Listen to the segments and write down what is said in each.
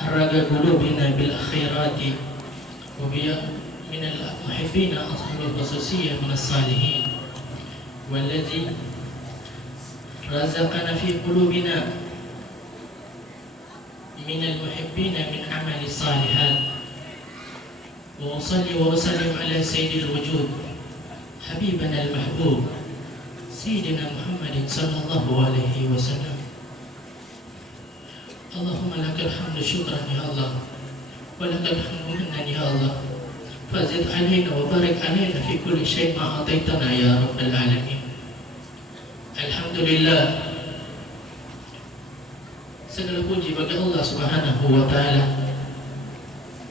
حرق قلوبنا بالخيرات وهي من المحبين أصحاب الخصوصية من الصالحين، والذي رزقنا في قلوبنا من المحبين من عمل الصالحات. وأصلي وأسلم على سيد الوجود حبيبنا المحبوب سيدنا محمد صلى الله عليه وسلم. اللهم لك الحمد شكرا يا الله، ولك الحمد منا يا الله، فزد علينا وبارك علينا في كل شيء ما أعطيتنا يا رب العالمين. الحمد لله, segala puji bagi Allah Subhanahu wa Ta'ala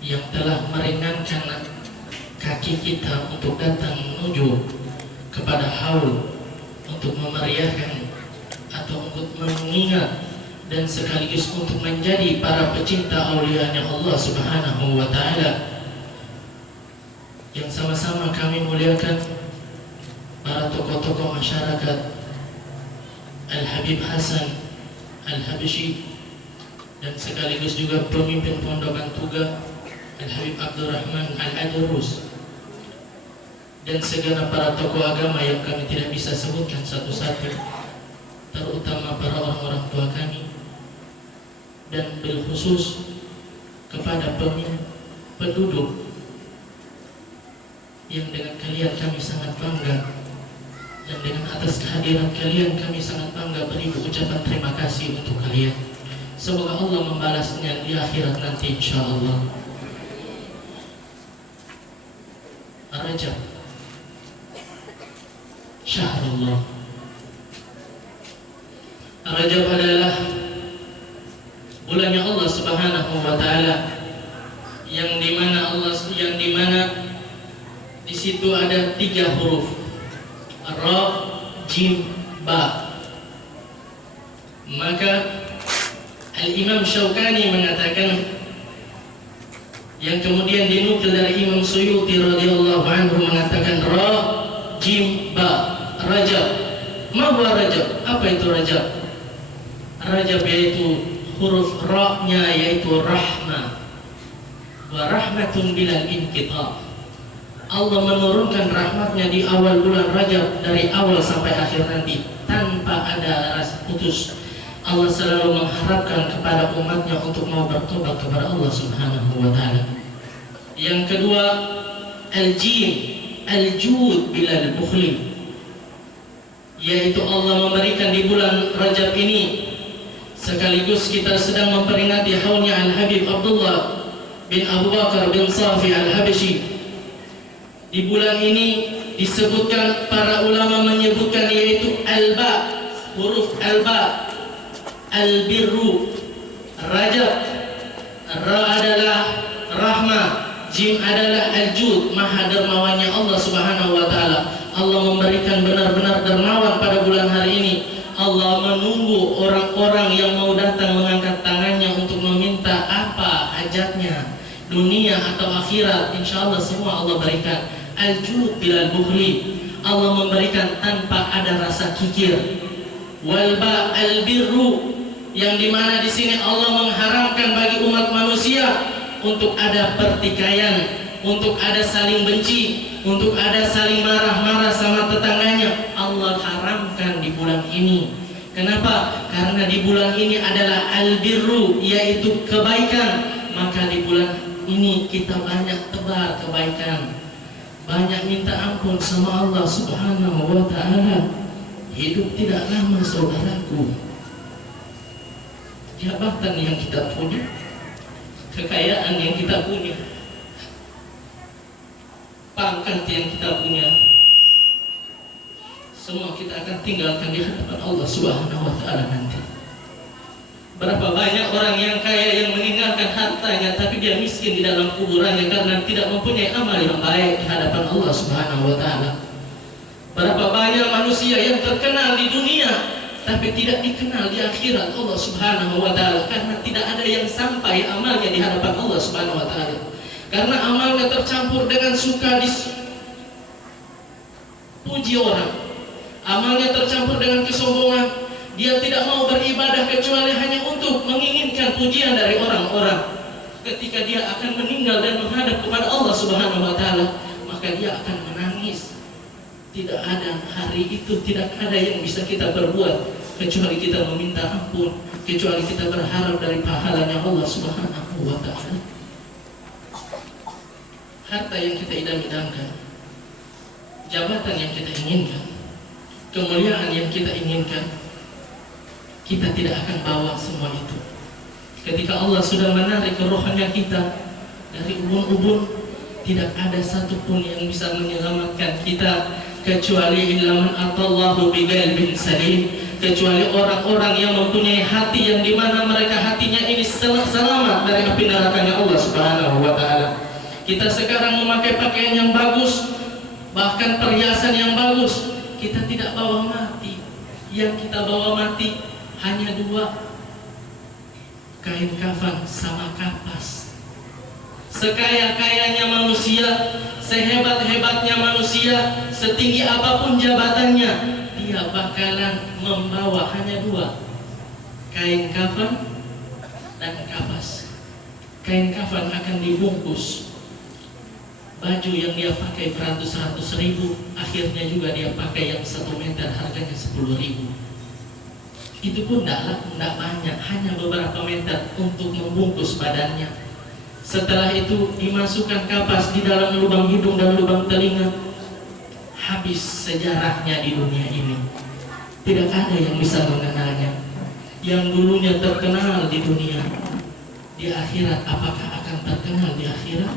yang telah meringankan kaki kita untuk datang menuju kepada haul untuk memeriahkan atau untuk mengingat dan sekaligus untuk menjadi para pecinta aulianya Allah Subhanahu wa Ta'ala, yang sama-sama kami muliakan para tokoh-tokoh masyarakat, Al-Habib Hasan Al-Habsyi, dan sekaligus juga pemimpin Pondokan Tuga Al-Habib Abdurrahman Al-Adrus, dan segenap para tokoh agama yang kami tidak bisa sebutkan satu-satu, terutama para orang-orang tua kami, dan bilkhusus kepada penduduk yang dengan kalian kami sangat bangga, dan dengan atas kehadiran kalian kami sangat bangga beri ucapan terima kasih untuk kalian. Semoga Allah membalasnya di akhirat nanti insyaallah. Rajab, Syahrullah. Rajab adalah bulannya Allah Subhanahu wa Ta'ala, yang dimana di situ ada 3 huruf, Ra, Jim, Ba. Maka Al-Imam Syaukani mengatakan, yang kemudian dinukil dari Imam Suyuti radhiyallahu anhu mengatakan, Ra, Jim, Ba, Rajab. Ma huwa Rajab? Apa itu Rajab? Rajab yaitu huruf Ra-nya yaitu rahmah, wa rahmatun bilal inqita'. Allah menurunkan rahmatnya di awal bulan Rajab, dari awal sampai akhir nanti tanpa ada rasa putus. Allah selalu mengharapkan kepada umatnya untuk mau bertobat kepada Allah Subhanahu wa Ta'ala. Yang kedua, Al-Jim, Al-Jud bilal bukhli, yaitu Allah memberikan di bulan Rajab ini, sekaligus kita sedang memperingati haulnya Al-Habib Abdullah bin Abu Bakar bin Safi Al-Habsyi. Di bulan ini disebutkan, para ulama menyebutkan, yaitu Al-Ba, huruf Al-Ba, Al-Birru, Rajab. Ra adalah rahmah, Jim adalah Al-Jud, maha dermawannya Allah Subhanahu wa Ta'ala. Allah memberikan benar-benar dermawan pada bulan hari ini. Allah menunggu orang-orang yang mau datang mengangkat tangannya untuk meminta apa hajatnya, dunia atau akhirat, insyaallah semua Allah berikan. Al-Jud bilal bukhli, Allah memberikan tanpa ada rasa kikir. Wal-Ba, Al-Birru, yang dimana di sini Allah mengharamkan bagi umat manusia untuk ada pertikaian, untuk ada saling benci, untuk ada saling marah-marah sama tetangganya. Allah haramkan di bulan ini. Kenapa? Karena di bulan ini adalah Al-Birru, yaitu kebaikan. Maka di bulan ini kita banyak tebar kebaikan, banyak minta ampun sama Allah Subhanahu wa Ta'ala. Hidup tidak lama saudaraku. Jabatan yang kita punya, kekayaan yang kita punya, pangkat yang kita punya, semua kita akan tinggalkan di hadapan Allah Subhanahu wa Ta'ala nanti. Berapa banyak orang yang kaya yang meninggalkan hartanya, tapi dia miskin di dalam kuburannya karena tidak mempunyai amal yang baik di hadapan Allah Subhanahu wa Ta'ala. Berapa banyak manusia yang terkenal di dunia tapi tidak dikenal di akhirat Allah Subhanahu wa Ta'ala, karena tidak ada yang sampai amalnya di hadapan Allah Subhanahu wa Ta'ala. Karena amalnya tercampur dengan suka dipuji orang, amalnya tercampur dengan kesombongan. Dia tidak mau beribadah kecuali hanya untuk menginginkan pujian dari orang-orang. ketika dia akan meninggal dan menghadap kepada Allah Subhanahu wa taala, maka dia akan menangis. Tidak ada hari itu, tidak ada yang bisa kita perbuat kecuali kita meminta ampun, kecuali kita berharap dari pahalanya Allah Subhanahu wa taala. Harta yang kita idam-idamkan, jabatan yang kita inginkan, kemuliaan yang kita inginkan, kita tidak akan bawa semua itu. Ketika Allah sudah menarik rohnya kita dari ubun-ubun, tidak ada satupun yang bisa menyelamatkan kita kecuali ilaman atallahu biqalbin salim, kecuali orang-orang yang mempunyai hati yang dimana mereka hatinya ini selamat dari api nerakanya Allah Subhanahu wa taala. Kita sekarang memakai pakaian yang bagus, bahkan perhiasan yang bagus, kita tidak bawa mati. Yang kita bawa mati hanya dua, kain kafan sama kapas. Sekaya-kayanya manusia, sehebat-hebatnya manusia, setinggi apapun jabatannya, dia bakalan membawa hanya dua, kain kafan dan kapas. Kain kafan akan dibungkus, baju yang dia pakai beratus-ratus ribu, akhirnya juga dia pakai yang 1 meter harganya 10.000. Itu pun tidak banyak, hanya beberapa meter untuk membungkus badannya. Setelah itu dimasukkan kapas di dalam lubang hidung dan lubang telinga. Habis sejarahnya di dunia ini. Tidak ada yang bisa mengenalnya. Yang dulunya terkenal di dunia, di akhirat apakah akan terkenal di akhirat?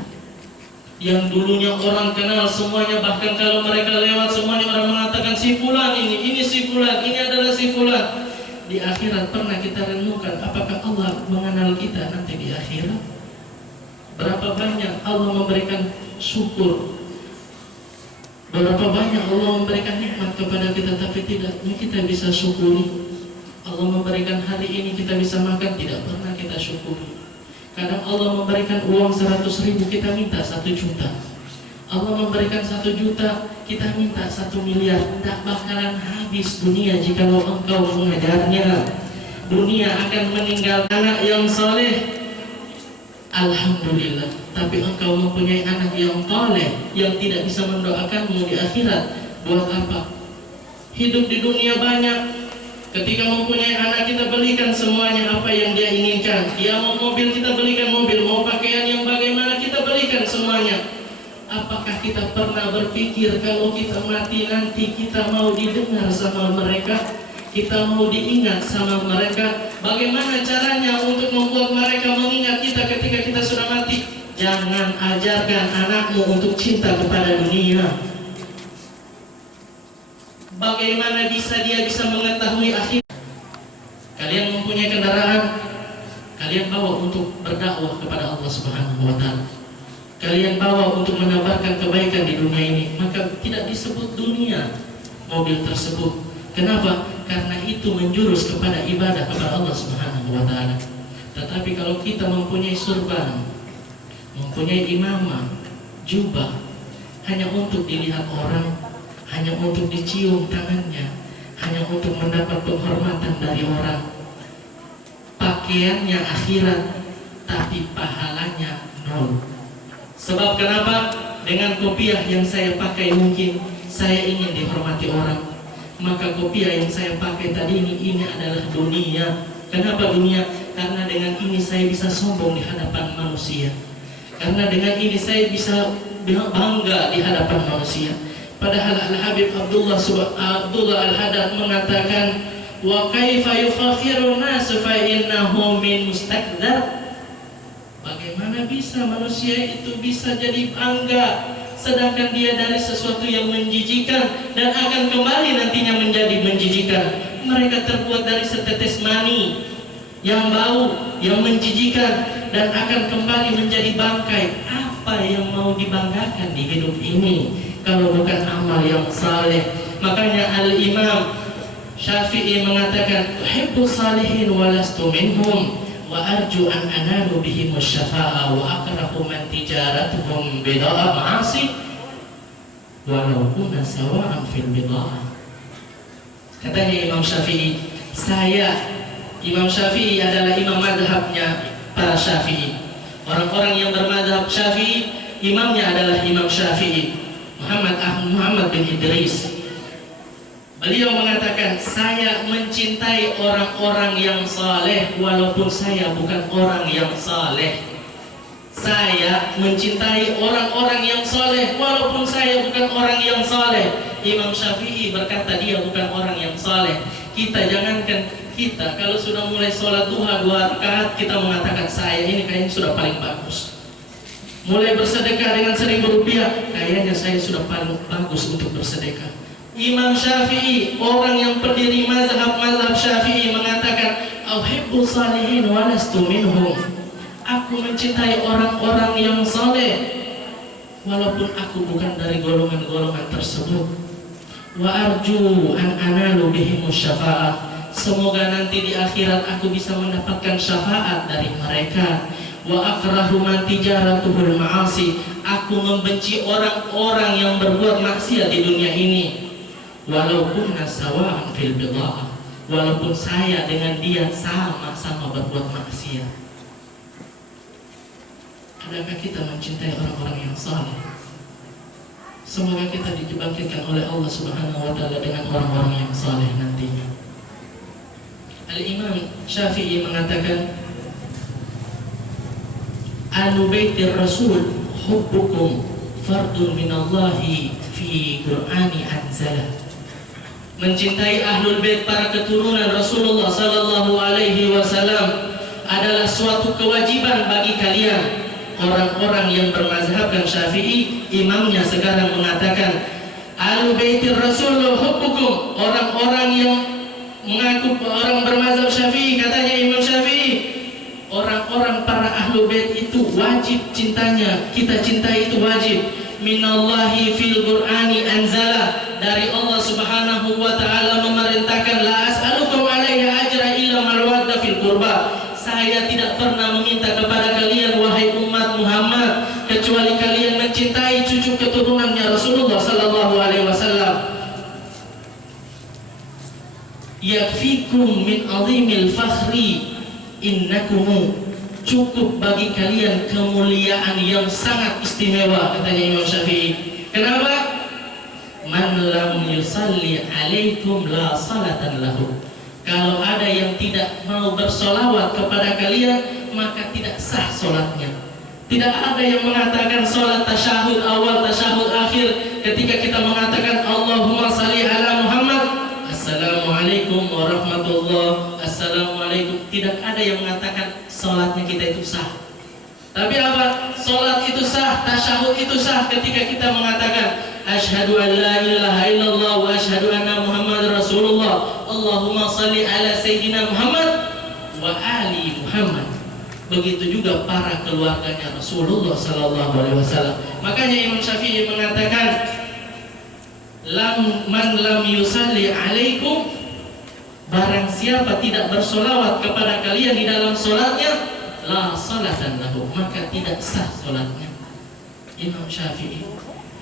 Yang dulunya orang kenal semuanya, bahkan kalau mereka lewat semuanya orang mengatakan si fulan ini si fulan, ini adalah si fulan. Di akhirat pernah kita renungkan apakah Allah mengenal kita nanti di akhirat? Berapa banyak Allah memberikan syukur, berapa banyak Allah memberikan nikmat kepada kita, tapi tidak kita bisa syukuri. Allah memberikan hari ini kita bisa makan, tidak pernah kita syukuri. Kadang Allah memberikan uang 100.000, kita minta 1 juta. Allah memberikan 1 juta, kita minta 1 miliar. Tak bakalan habis dunia jika engkau mengejarnya. Dunia akan meninggalkan anak yang soleh, alhamdulillah. Tapi engkau mempunyai anak yang soleh, yang tidak bisa mendoakanmu di akhirat, buat apa? Hidup di dunia banyak. Ketika mempunyai anak, kita belikan semuanya apa yang dia inginkan. Dia mau mobil, kita belikan mobil. Mau pakaian yang bagaimana, kita belikan semuanya. Apakah kita pernah berpikir kalau kita mati nanti kita mau didengar sama mereka, kita mau diingat sama mereka? Bagaimana caranya untuk membuat mereka mengingat kita ketika kita sudah mati? Jangan ajarkan anakmu untuk cinta kepada dunia. Bagaimana dia bisa mengetahui akhir? Kalian mempunyai kendaraan, kalian bawa untuk berdakwah kepada Allah Subhanahu wa taala. Kalian bawa untuk menebarkan kebaikan di dunia ini, maka tidak disebut dunia mobil tersebut. Kenapa? Karena itu menjurus kepada ibadah kepada Allah Subhanahu wa taala. Tetapi kalau kita mempunyai surban, mempunyai imamah, jubah, hanya untuk dilihat orang, hanya untuk dicium tangannya, hanya untuk mendapat penghormatan dari orang, pakaiannya akhirat, tapi pahalanya nol. Sebab kenapa? Dengan kopiah yang saya pakai mungkin saya ingin dihormati orang, maka kopiah yang saya pakai tadi ini adalah dunia. Kenapa dunia? Karena dengan ini saya bisa sombong di hadapan manusia. Karena dengan ini saya bisa bangga di hadapan manusia. Padahal Al-Habib Abdullah Al-Haddad mengatakan, wa kaifa yufakhiru nasu fa innahu min mustakdzar. Bagaimana bisa manusia itu bisa jadi bangga sedangkan dia dari sesuatu yang menjijikan dan akan kembali nantinya menjadi menjijikan. Mereka terbuat dari setetes mani yang bau, yang menjijikan dan akan kembali menjadi bangkai. Apa yang mau dibanggakan di hidup ini kalau bukan amal yang saleh? Makanya Al-Imam Syafi'i mengatakan, uhibbu salihin wa lastu minhum wa arju an analu bihim syafa'a wa akrahu man tijaratuhum bida'a ma'asi walau kunna sawa'an fil bida'ah. Katanya Imam Syafi'i, Imam Syafi'i adalah imam madhabnya para Syafi'i. Orang-orang yang bermadzhab Syafi'i, imamnya adalah Imam Syafi'i, Muhammad bin Idris. Beliau mengatakan, saya mencintai orang-orang yang saleh walaupun saya bukan orang yang saleh. Saya mencintai orang-orang yang saleh walaupun saya bukan orang yang saleh. Imam Syafi'i berkata dia bukan orang yang saleh. Kita jangankan kita, kalau sudah mulai sholat duha 2 rakaat, kita mengatakan saya ini kayaknya sudah paling bagus. Mulai bersedekah dengan 1.000 rupiah, kayaknya saya sudah paling bagus untuk bersedekah. Imam Syafi'i, orang yang pendiri mazhab Syafi'i, mengatakan, "Auhibbu salihin wa lastu minhum." Aku mencintai orang-orang yang saleh walaupun aku bukan dari golongan-golongan tersebut. Wa arju an analu bihimus syafa'ah. Semoga nanti di akhirat aku bisa mendapatkan syafaat dari mereka. Wa akrahu man tijaratuhul ma'asi. Aku membenci orang-orang yang berbuat maksiat di dunia ini. Walaupun nasawa'an fil bid'ah. Walaupun saya dengan dia sama-sama berbuat maksiat. Adakah kita mencintai orang-orang yang saleh? Semoga kita dibangkitkan oleh Allah Subhanahu wa taala dengan orang-orang yang saleh nantinya. Al-Imam Syafi'i mengatakan, Ahlu baitir Rasul hubbukum fardun minallahi fi Qur'ani anzalah. Mencintai ahlul bait, para keturunan Rasulullah sallallahu alaihi wasallam, adalah suatu kewajiban bagi kalian. Orang-orang yang bermazhabkan Syafi'i, imamnya sekarang mengatakan, Ahlu baitir Rasul hubbukum, orang-orang yang mengaku orang bermazhab Syafi'i, katanya Imam Syafi'i, orang-orang para ahlu bait itu wajib cintanya, kita cintai itu wajib. Minallahi fil Qur'ani anzala, dari Allah Subhanahu wa taala memerintahkan, la as'alukum alaihi ajra illa mawaddah fil qurba. Saya tidak pernah meminta kepada kalian wahai umat Muhammad kecuali kalian mencintai cucu keturunannya Rasulullah sallallahu alaihi wasallam. Yakfikum min azimil fakhri innakum, cukup bagi kalian kemuliaan yang sangat istimewa, katanya Imam Syafi'i. Kenapa? Man lam yusalli alaikum la salatan lahu. Kalau ada yang tidak mau bersolawat kepada kalian, maka tidak sah solatnya. Tidak ada yang mengatakan solat tasyahud awal, tasyahud akhir, ketika kita mengatakan Allahumma salli ala Muhammad, Assalamualaikum warahmatullah, Assalamualaikum. Tidak ada yang mengatakan solatnya kita itu sah. Tapi apa? Solat itu sah, tasyahud itu sah ketika kita mengatakan Asyhadu an la ilaha illallah wa asyhadu anna Muhammad Rasulullah. Allahumma salli ala Sayyidina Muhammad wa ali Muhammad. Begitu juga para keluarganya Rasulullah sallallahu alaihi wasallam. Makanya Imam Syafi'i mengatakan, man lam yusalli alaikum, barang siapa tidak bersolawat kepada kalian di dalam solatnya, la salatan lahu, maka tidak sah solatnya. Imam Syafi'i.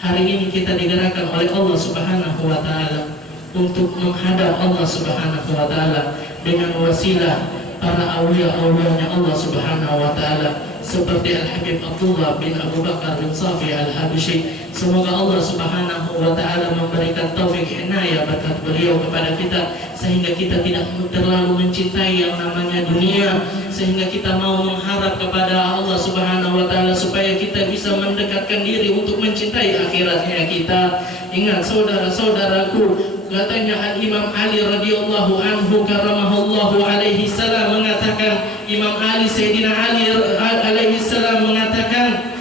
Hari ini kita digerakkan oleh Allah Subhanahu wa taala untuk menghadap Allah Subhanahu wa taala dengan wasilah para aulia-aulianya Allah Subhanahu wa taala seperti Al-Habib Abdullah bin Abu Bakar bin Safi Al-Habsyi. Semoga Allah Subhanahu wa taala memberikan taufik inayah berkat beliau kepada kita, sehingga kita tidak terlalu mencintai yang namanya dunia, sehingga kita mau mengharap kepada Allah Subhanahu wa taala supaya kita bisa mendekatkan diri untuk mencintai akhiratnya kita. Ingat saudara-saudaraku, katanya Al-Imam Ali radhiyallahu anhu karamahullahu alaihi salam mengatakan, Imam Ali, Sayyidina Ali alaihi salam mengatakan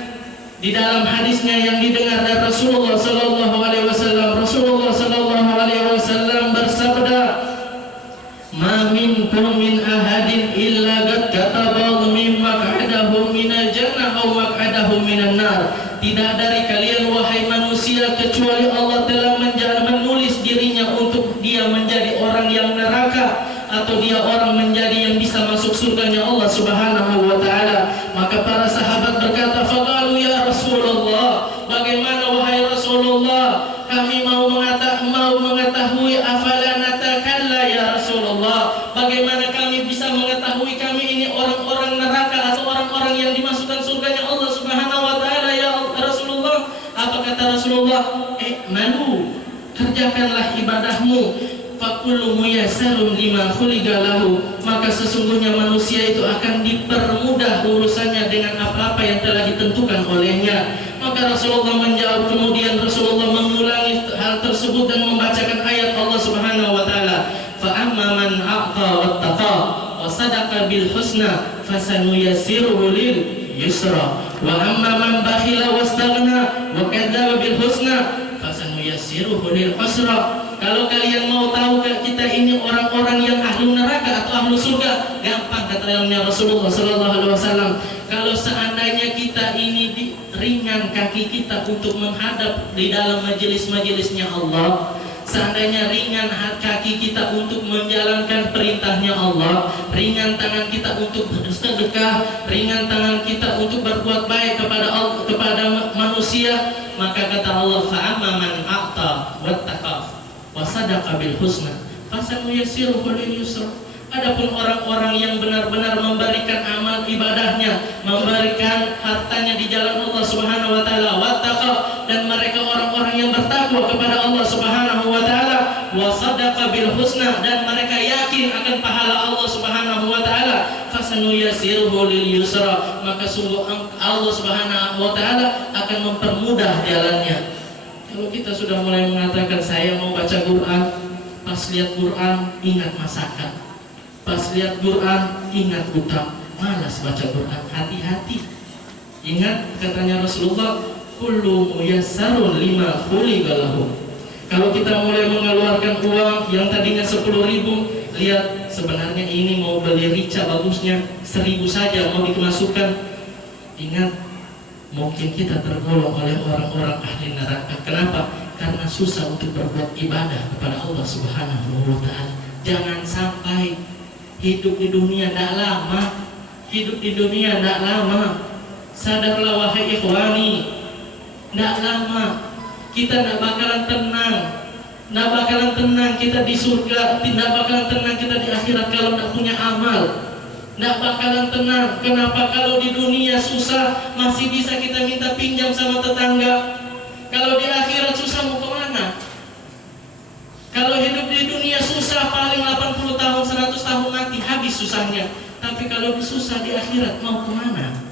di dalam hadisnya yang didengar dari Rasulullah sallallahu alaihi wasallam, Rasulullah sallallahu alaihi wasallam bersabda, "Ma minkum min ahadin illa qad kataballahu min maq'adahu minal jannah aw maq'adahu minan nar." Tidak dari kalian wahai manusia kecuali Allah telah menulis dirinya untuk dia menjadi orang yang neraka atau dia orang menjadi yang bisa masuk surganya Allah Subhanahu wa taala. Maka para sahabat berkata, "Faqalu ya Rasulullah, bagaimana wahai Rasulullah? Kami mau mengetahui, afala natakalla ya Rasulullah. Bagaimana kami bisa mengetahui kami ini orang-orang neraka atau orang-orang yang dimasukkan surga i'malu, kerjakanlah ibadahmu. Fakullu muyassarun lima khuliqa lahu, maka sesungguhnya manusia itu akan dipermudah urusannya dengan apa-apa yang telah ditentukan olehnya. Maka Rasulullah menjawab, kemudian Rasulullah mengulangi hal tersebut dan membacakan ayat Allah Subhanahu wa taala, fa amma man a'ta wattaqa wa sadaqa bil husna fasanuyassiruhu lil yusra wa amma man bakhila wastaghna wa kadzdzaba bil husna fasanuyassiruhu lil usra. Kalau kalian mau tahu kita ini orang-orang yang ahlu neraka atau ahlu surga, gampang katanya Rasulullah sallallahu alaihi wasallam. Kalau seandainya kita ini ringan kaki kita untuk menghadap di dalam majelis-majelisnya Allah, seandainya ringan kaki kita untuk menjalankan perintahnya Allah, ringan tangan kita untuk bersedekah, ringan tangan kita untuk berbuat baik kepada manusia, maka kata Allah, fa'amma man a'ta wattaqa wa sadaqa bil husna fasanuyassiruhu lil yusra. Adapun orang-orang yang benar-benar memberikan amal ibadahnya, memberikan hartanya di jalan Allah Subhanahu wa taala, wattaqa, dan mereka orang-orang yang bertakwa kepada Allah Subhanahu wa taala, wa sadaqa bil husna, dan mereka yakin akan pahala Allah Subhanahu wa taala, fasanuyassiruhu lil yusra, maka sungguh Allah Subhanahu wa taala akan mempermudah jalannya. Kalau kita sudah mulai mengatakan saya mau baca Quran, pas lihat Quran ingat masakan, pas lihat Quran ingat utang, malas baca Quran. Hati-hati. Ingat katanya Rasulullah, kullu muyassarun lima khuliqa lahu. Kalau kita mulai mengeluarkan uang yang tadinya 10.000, lihat sebenarnya ini mau beli rica bagusnya 1.000 saja mau dimasukkan. Ingat, mungkin kita tergolong oleh orang-orang ahli neraka. Kenapa? Karena susah untuk berbuat ibadah kepada Allah Subhanahu wa taala. Jangan sampai hidup di dunia tidak lama. Hidup di dunia tidak lama. Sadarlah wahai ikhwani, tidak lama. Kita tidak bakalan tenang. Tidak bakalan tenang kita di surga, tidak bakalan tenang kita di akhirat kalau tidak punya amal. Tidak bakalan tenang. Kenapa? Kalau di dunia susah masih bisa kita minta pinjam sama tetangga. Kalau di akhirat susah mau kemana? Kalau hidup di dunia susah paling 80 tahun 100 tahun mati habis susahnya. Tapi kalau susah di akhirat mau kemana?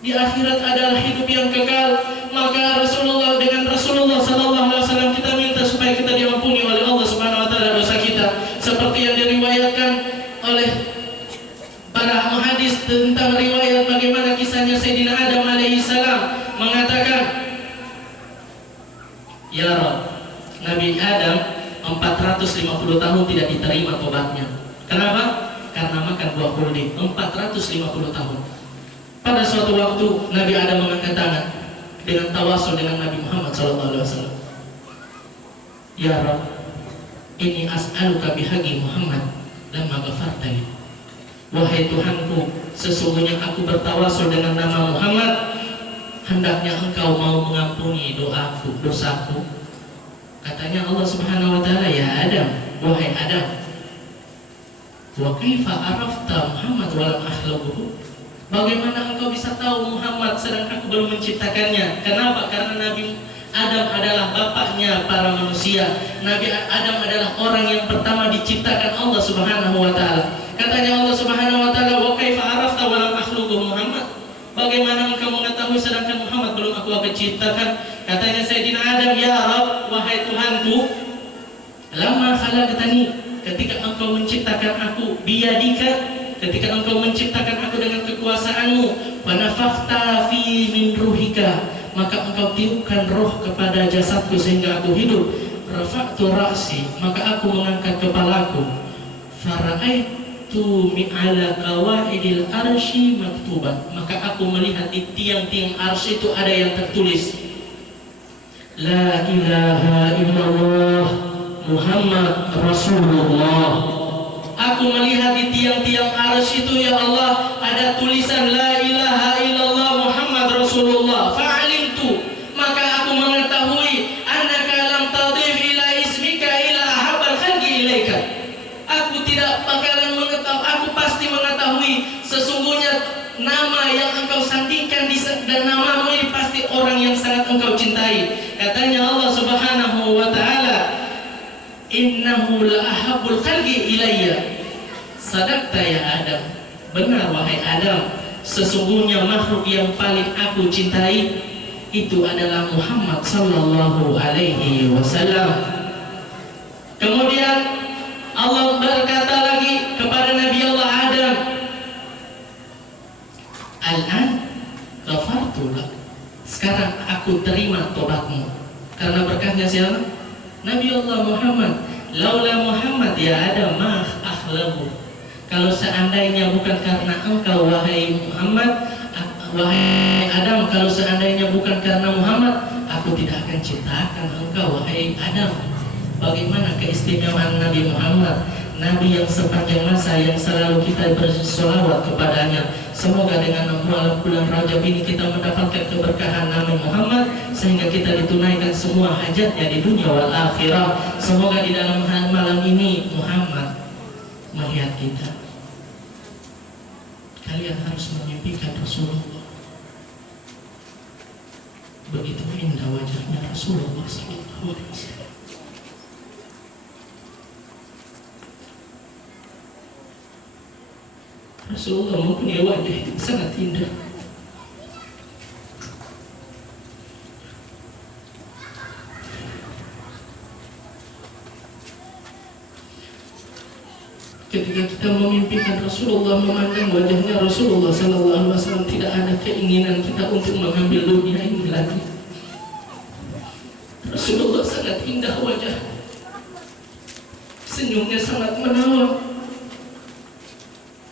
Di akhirat adalah hidup yang kekal. Maka dengan Rasulullah sallallahu alaihi wasallam kita minta supaya kita diampuni oleh Allah Subhanahu wa taala dosa kita, seperti yang diriwayatkan oleh para muhadis tentang riwayat bagaimana kisahnya Sayyidina Adam alaihi salam mengatakan, ya Rabb, Nabi Adam 450 tahun tidak diterima tobatnya. Kenapa? Karena makan buah kuldi 450 tahun. Pada suatu waktu Nabi Adam mengangkat tangan dengan tawasul dengan Nabi Muhammad SAW. Ya Rabb, ini as'aluka bihaqi Muhammad lamma ghafartali. Wahai Tuhanku, sesungguhnya aku bertawasul dengan nama Muhammad, hendaknya Engkau mau mengampuni dosaku. Katanya Allah Subhanahu wa taala, ya Adam, wahai Adam, wa kaifa arafta Muhammad wa lam akhluquhu? Bagaimana engkau bisa tahu Muhammad sedang aku belum menciptakannya? Kenapa? Karena Nabi Adam adalah bapaknya para manusia. Nabi Adam adalah orang yang pertama diciptakan Allah Subhanahu wa taala. Katanya Allah Subhanahu wa taala, wa kaifa arafta wa lam akhluquhu Muhammad? Bagaimana engkau mengetahui sedangkan Muhammad belum aku ciptakan? Katanya Sayyidina Adam, ya Rabb, wahai Tuhanku, lamma khalaqtani, ketika engkau menciptakan aku, biyadika, ketika engkau menciptakan aku dengan kekuasaanmu, wa nafakhta fi min ruhika, maka engkau tiupkan roh kepada jasadku sehingga aku hidup. Rafa'tu ra'si, maka aku mengangkat kepalaku. Fara'aitu mi'ala qawaidil arsy maktuban, maka aku melihat di tiang-tiang arsy itu ada yang tertulis, La ilaha illallah Muhammad Rasulullah. Aku melihat di tiang-tiang arsy itu, ya Allah, ada tulisan La ilaha illallah Muhammad Rasulullah. Fa'alimtu, maka aku mengetahui, annaka lam tadif ila ismika ila ahabal khalqi ilaika. Aku tidak bakalan mengetahui, aku pasti mengetahui sesungguhnya nama yang engkau sandingkan dan namamu ini pasti orang yang sangat engkau cintai. Katanya Allah Subhanahu wa taala, innahu la ahabbul khalqi ilayya. Sadaqta ya Adam. Benar wahai Adam, sesungguhnya makhluk yang paling aku cintai itu adalah Muhammad sallallahu alaihi wasallam. Kemudian Allah berkata lagi kepada Nabi Allah Adam, Al-an ghafartu lak. Sekarang aku terima tobatmu. Karena berkahnya siapa? Nabi Allah Muhammad. Laula Muhammad ya Adam ma akhlamu. Kalau seandainya bukan karena engkau wahai Muhammad, wahai Adam, kalau seandainya bukan karena Muhammad, aku tidak akan ciptakan engkau wahai Adam. Bagaimana keistimewaan Nabi Muhammad, Nabi yang sepanjang masa yang selalu kita bersolawat kepadanya. Semoga dengan malam bulan Rajab ini kita mendapatkan keberkahan Nabi Muhammad sehingga kita ditunaikan semua hajatnya di dunia wal akhirah. Semoga di dalam malam ini Muhammad melihat kita. Kalian harus memimpikan Rasulullah. Begitu indah wajahnya Rasulullah sallallahu alaihi wasallam. Rasulullah mempunyai wajah yang sangat indah. Ketika kita memimpikan Rasulullah, memandang wajahnya Rasulullah sallallahu alaihi wasallam, tidak ada keinginan kita untuk mengambil dunia ini lagi. Rasulullah sangat indah wajah, senyumnya sangat menawan.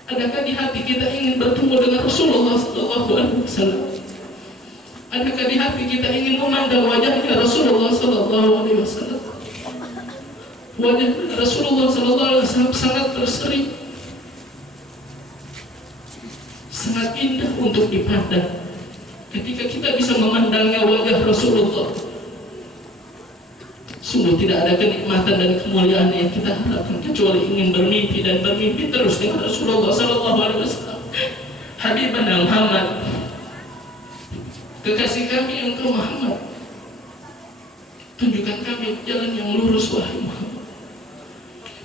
Adakah di hati kita ingin bertemu dengan Rasulullah sallallahu alaihi wasallam? Adakah di hati kita ingin memandang wajahnya Rasulullah sallallahu alaihi wasallam? Wajah Rasulullah sallallahu alaihi wasallam sangat berseri, sangat indah untuk dipandang. Ketika kita bisa memandangnya wajah Rasulullah, sungguh tidak ada kenikmatan dan kemuliaan yang kita harapkan kecuali ingin bermimpi dan bermimpi terus dengan Rasulullah sallallahu alaihi wasallam. Habibana Muhammad, kekasih kami engkau Muhammad, tunjukkan kami jalan yang lurus wahai Muhammad.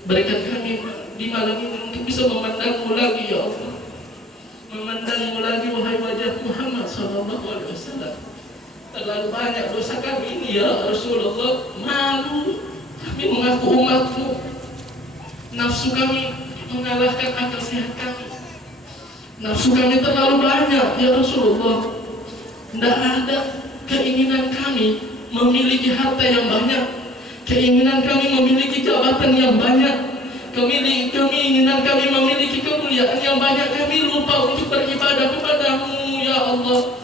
Berikan kami di malam ini untuk bisa memandangmu lagi ya Allah, memandangmu lagi wahai wajah Muhammad sallallahu alaihi wasallam. Terlalu banyak dosa kami ini ya Rasulullah, malu kami mengaku umatmu. Nafsu kami mengalahkan akal sehat kami. Nafsu kami terlalu banyak ya Rasulullah. Tidak ada keinginan kami memiliki harta yang banyak, keinginan kami memiliki jabatan yang banyak, keinginan kami memiliki kemuliaan yang banyak. Kami lupa untuk beribadah kepadamu ya Allah.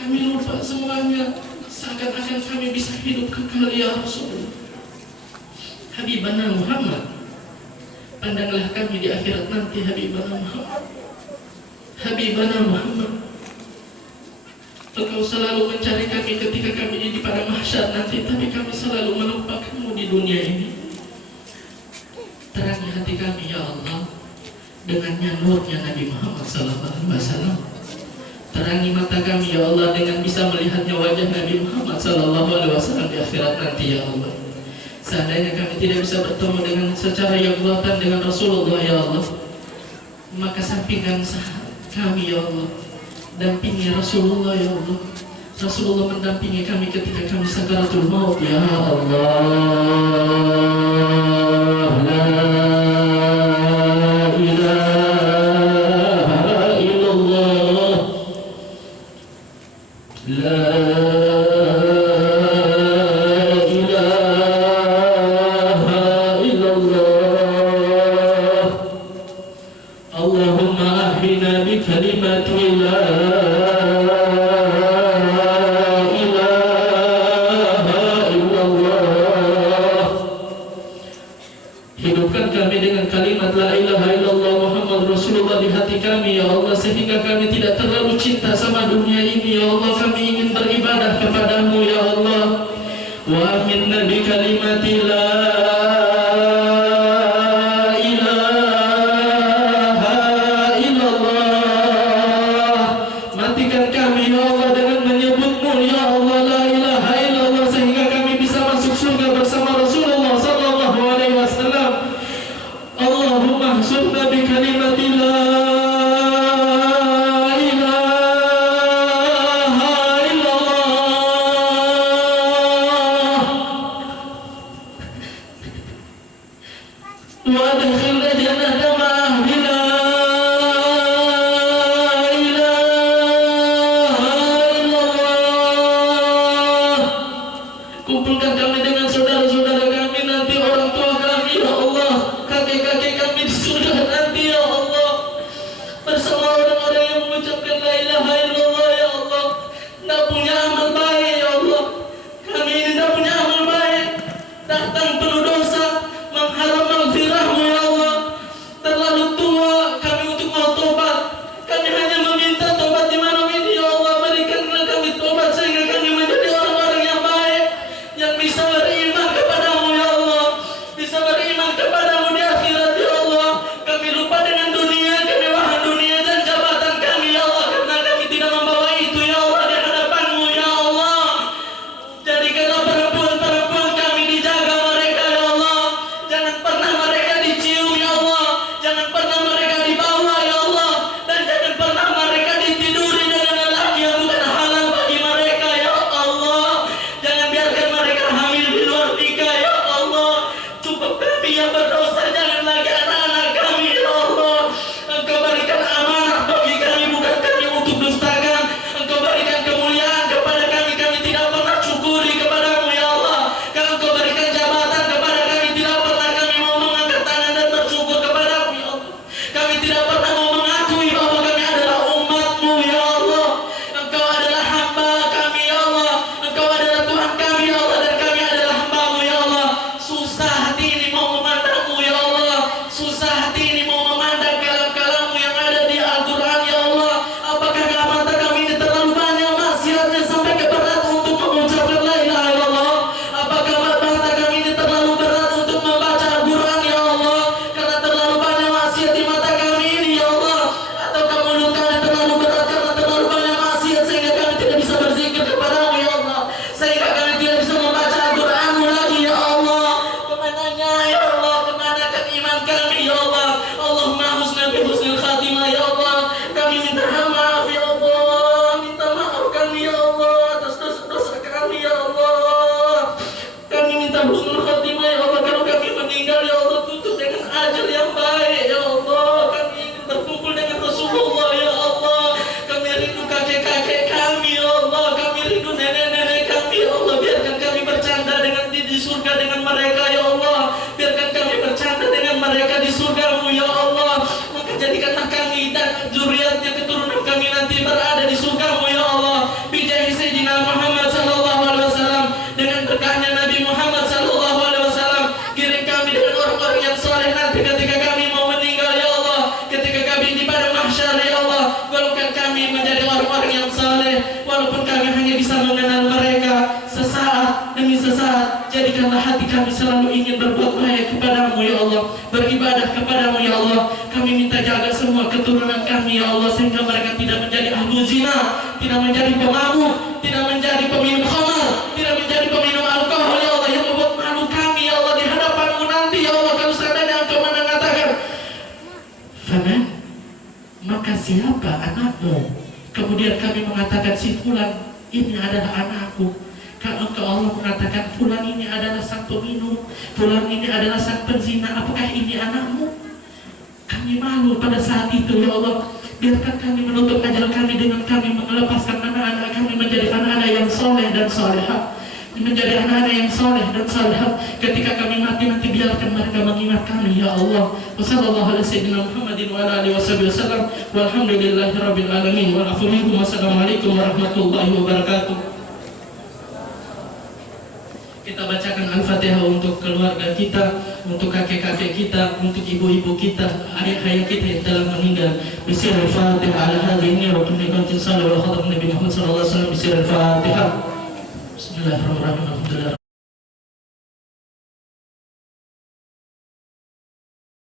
Kami lupa semuanya, seakan-akan kami bisa hidup kekal ya Rasulullah. Habibana Muhammad, pandanglah kami di akhirat nanti. Habibana Muhammad, Habibana Muhammad, Engkau selalu mencari kami ketika kami di pada mahsyar nanti, tapi kami selalu melupakanmu di dunia ini. Terangi hati kami ya Allah dengannya nurnya Nabi Muhammad sallallahu alaihi wasallam. Terangi mata kami ya Allah dengan bisa melihatnya wajah Nabi Muhammad sallallahu alaihi wasallam di akhirat nanti ya Allah. Seandainya kami tidak bisa bertemu dengan secara yaqzatan dengan Rasulullah ya Allah, maka sampingkan kami ya Allah, dampingi Rasulullah ya Allah. Rasulullah mendampingi kami ketika kami sakaratul maut ya Allah. Hidupkan kami dengan kalimat la ilaha illallah Muhammad Rasulullah di hati kami ya Allah, sehingga kami tidak terlalu cinta sama dunia ini ya Allah. Kami ingin beribadah kepadamu ya Allah. Wa aminna bi kalimati la ilaha illallah. Matikan kami ya Allah dengan menyebutmu keturunan kami ya Allah, sehingga mereka tidak menjadi ahlu zina, tidak menjadi pemabuk, tidak menjadi peminum khamar, tidak menjadi peminum alkohol ya Allah, yang membuat malu kami ya Allah di hadapanmu nanti ya Allah. Kalau seandainya engkau mengatakan faman, maka siapa anakmu? Kemudian kami mengatakan si fulan ini adalah anakku. Kalau engkau Allah mengatakan fulan ini adalah sang peminum, fulan ini adalah sang penzina, apakah ini anakmu? Kami malu pada saat itu ya Allah. Biarkan kami menutup ajal kami dengan kami melepaskan anak-anak kami menjadi anak-anak yang soleh dan solehah, menjadi anak-anak yang soleh dan solehah. Ketika kami mati nanti biarkan mereka mengingat kami ya Allah. Wassallallahu ala sayyidina Muhammadin wa ala alihi wasallam. Walhamdulillahirabbil alamin. Wa assalamualaikum warahmatullahi wabarakatuh. Kita bacakan Al-Fatihah untuk keluarga kita, untuk kakek-kakek kita, untuk ibu-ibu kita, ayah-ayah kita yang telah meninggal. Bismillahirrahmanirrahim. Ala hadhihi wa kulli qantin sallallahu alaihi wa sallam Nabi Muhammad sallallahu alaihi wasallam. Bismillahirrahmanirrahim. Alhamdulillah.